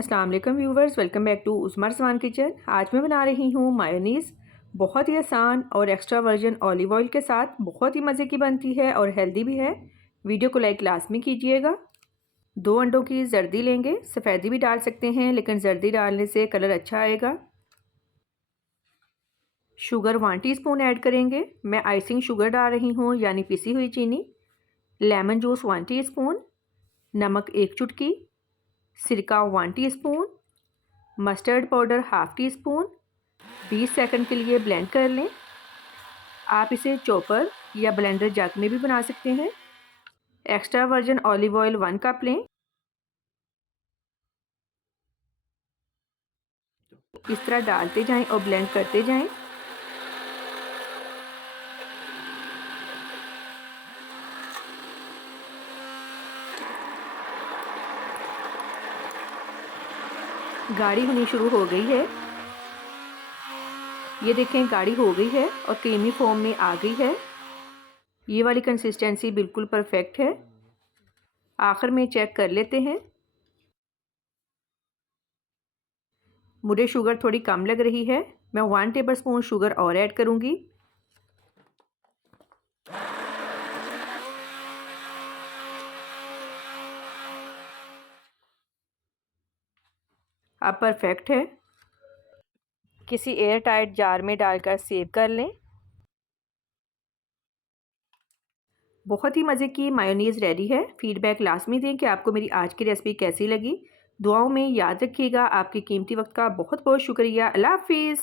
अस्सलाम वालेकुम viewers, welcome back to Usma Rizwan kitchen. आज मैं बना रही हूँ मायोनीज़। बहुत ही आसान और एक्स्ट्रा वर्जिन ऑलिव ऑयल के साथ बहुत ही मज़े की बनती है और हेल्दी भी है। वीडियो को लाइक लाजमी कीजिएगा। 2 अंडों की जर्दी लेंगे, सफ़ेदी भी डाल सकते हैं लेकिन जर्दी डालने से कलर अच्छा आएगा। शुगर 1 टीस्पून ऐड करेंगे। मैं आइसिंग शुगर डाल रही हूँ यानी पिसी हुई चीनी। लेमन जूस 1 टीस्पून, नमक 1 चुटकी, सिरका 1 teaspoon, mustard powder half tea spoon. 20 second के लिए ब्लेंड कर लें। आप इसे चॉपर या ब्लेंडर जग में भी बना सकते हैं। Extra virgin olive oil 1 cup लें। इस तरह डालते जाएं और ब्लेंड करते जाएं। गाढ़ी होनी शुरू हो गई है। ये देखें गाढ़ी हो गई है और क्रीमी फॉर्म में आ गई है। ये वाली कंसिस्टेंसी बिल्कुल परफेक्ट है। आखिर में चेक कर लेते हैं। मुझे शुगर थोड़ी कम लग रही है। मैं 1 टेबलस्पून शुगर और ऐड करूँगी। अब परफेक्ट है। किसी एयर टाइट जार में डालकर सेव कर लें। बहुत ही मज़े की मायोनीज़ रेडी है। फीडबैक लाजमी दें कि आपको मेरी आज की रेसिपी कैसी लगी। दुआओं में याद रखिएगा। आपके कीमती वक्त का बहुत बहुत शुक्रिया। अल्लाह हाफिज़।